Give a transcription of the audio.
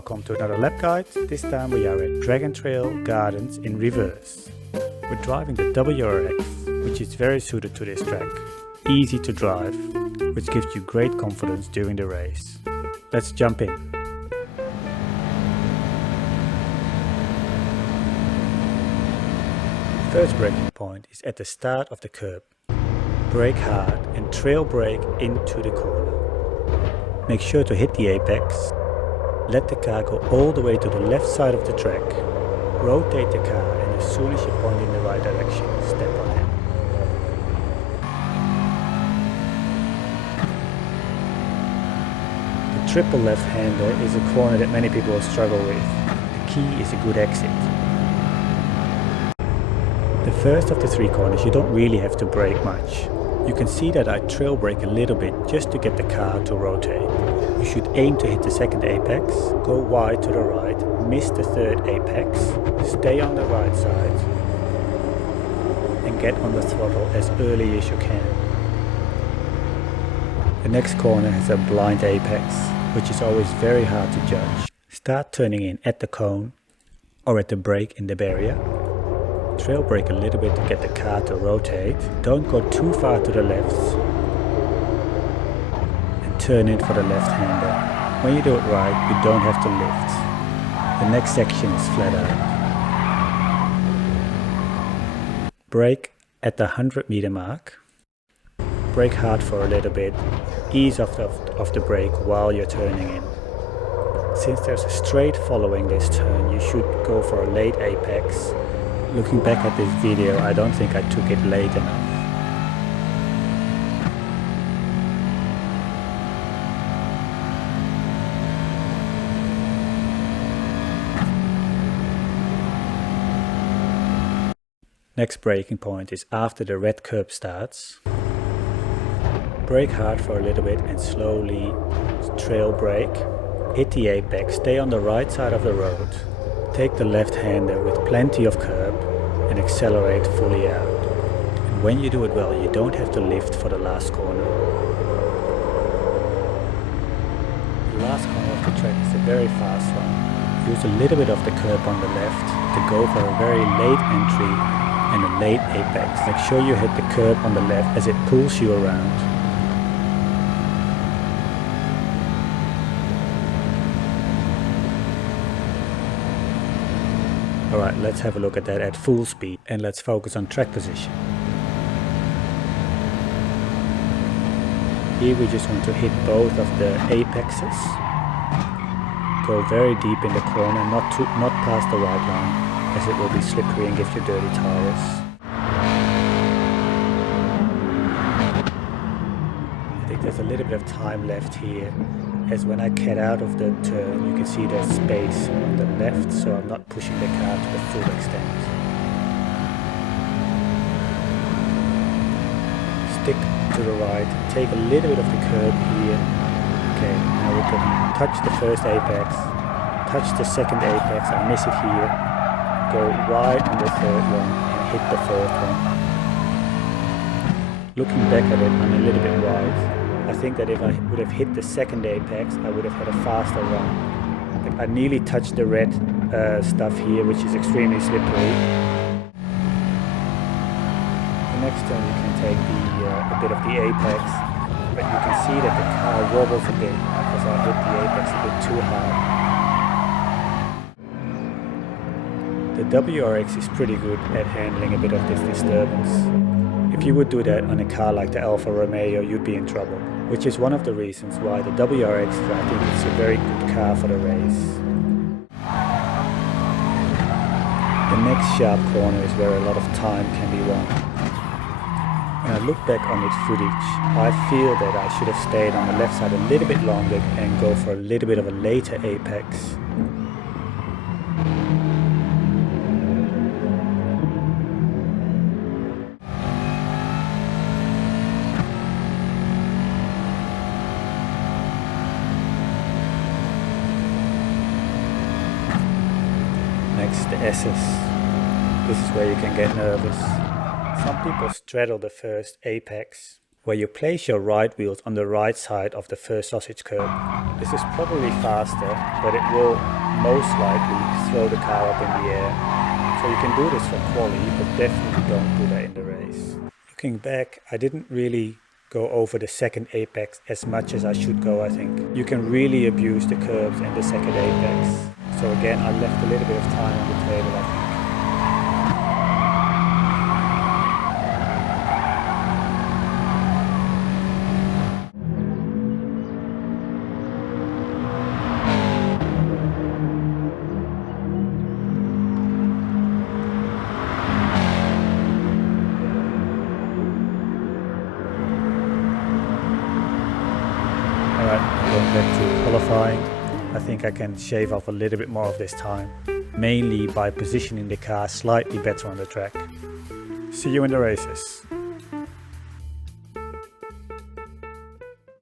welcome to another lap guide. This time we are at Dragon Trail Gardens in reverse. We're driving the WRX, which is very suited to this track. Easy to drive, which gives you great confidence during the race. Let's jump in. First braking point is at the start of the curb. Brake hard and trail brake into the corner. Make sure to hit the apex. Let the car go all the way to the left side of the track. Rotate the car and as soon as you point in the right direction, step on it. The triple left-hander is a corner that many people will struggle with. The key is a good exit. The first of the three corners you don't really have to brake much. You can see that I trail brake a little bit just to get the car to rotate. You should aim to hit the second apex, go wide to the right, miss the third apex, stay on the right side and get on the throttle as early as you can. The next corner has a blind apex, which is always very hard to judge. Start turning in at the cone or at the brake in the barrier. Trail brake a little bit to get the car to rotate. Don't go too far to the left. And turn in for the left-hander. When you do it right, you don't have to lift. The next section is flat out. Brake at the 100-meter mark. Brake hard for a little bit. Ease off the brake while you're turning in. Since there's a straight following this turn, you should go for a late apex. Looking back at this video, I don't think I took it late enough. Next braking point is after the red curb starts. Brake hard for a little bit and slowly trail brake. Hit the apex, stay on the right side of the road. Take the left-hander with plenty of curb and accelerate fully out. And when you do it well, you don't have to lift for the last corner. The last corner of the track is a very fast one. Use a little bit of the curb on the left to go for a very late entry and a late apex. Make sure you hit the curb on the left as it pulls you around. Alright, let's have a look at that at full speed and let's focus on track position. Here we just want to hit both of the apexes. Go very deep in the corner, not past the white line, as it will be slippery and give you dirty tires. I think there's a little bit of time left here, as when I get out of the turn you can see there's space on the left, so I'm not pushing the car to the full extent. Stick to the right, take a little bit of the curb here. Okay, now we can touch the first apex, touch the second apex, I miss it here, go wide on the third one and hit the fourth one. Looking back at it, I'm a little bit wide. I think that if I would have hit the second apex, I would have had a faster run. Like I nearly touched the red stuff here, which is extremely slippery. The next turn you can take a bit of the apex, but you can see that the car wobbles a bit because I hit the apex a bit too hard. The WRX is pretty good at handling a bit of this disturbance. If you would do that on a car like the Alfa Romeo, you'd be in trouble. Which is one of the reasons why the WRX, I think it's a very good car for the race. The next sharp corner is where a lot of time can be won. When I look back on its footage, I feel that I should have stayed on the left side a little bit longer and go for a little bit of a later apex. Next, the S's. This is where you can get nervous. Some people straddle the first apex where you place your right wheels on the right side of the first sausage curb. This is probably faster, but it will most likely throw the car up in the air. So you can do this for quali, but definitely don't do that in the race. Looking back, I didn't really go over the second apex as much as I should go, I think. You can really abuse the curbs in the second apex. So again, I left a little bit of time on the table, I think. Alright, going back to qualifying. I think I can shave off a little bit more of this time, mainly by positioning the car slightly better on the track. See you in the races.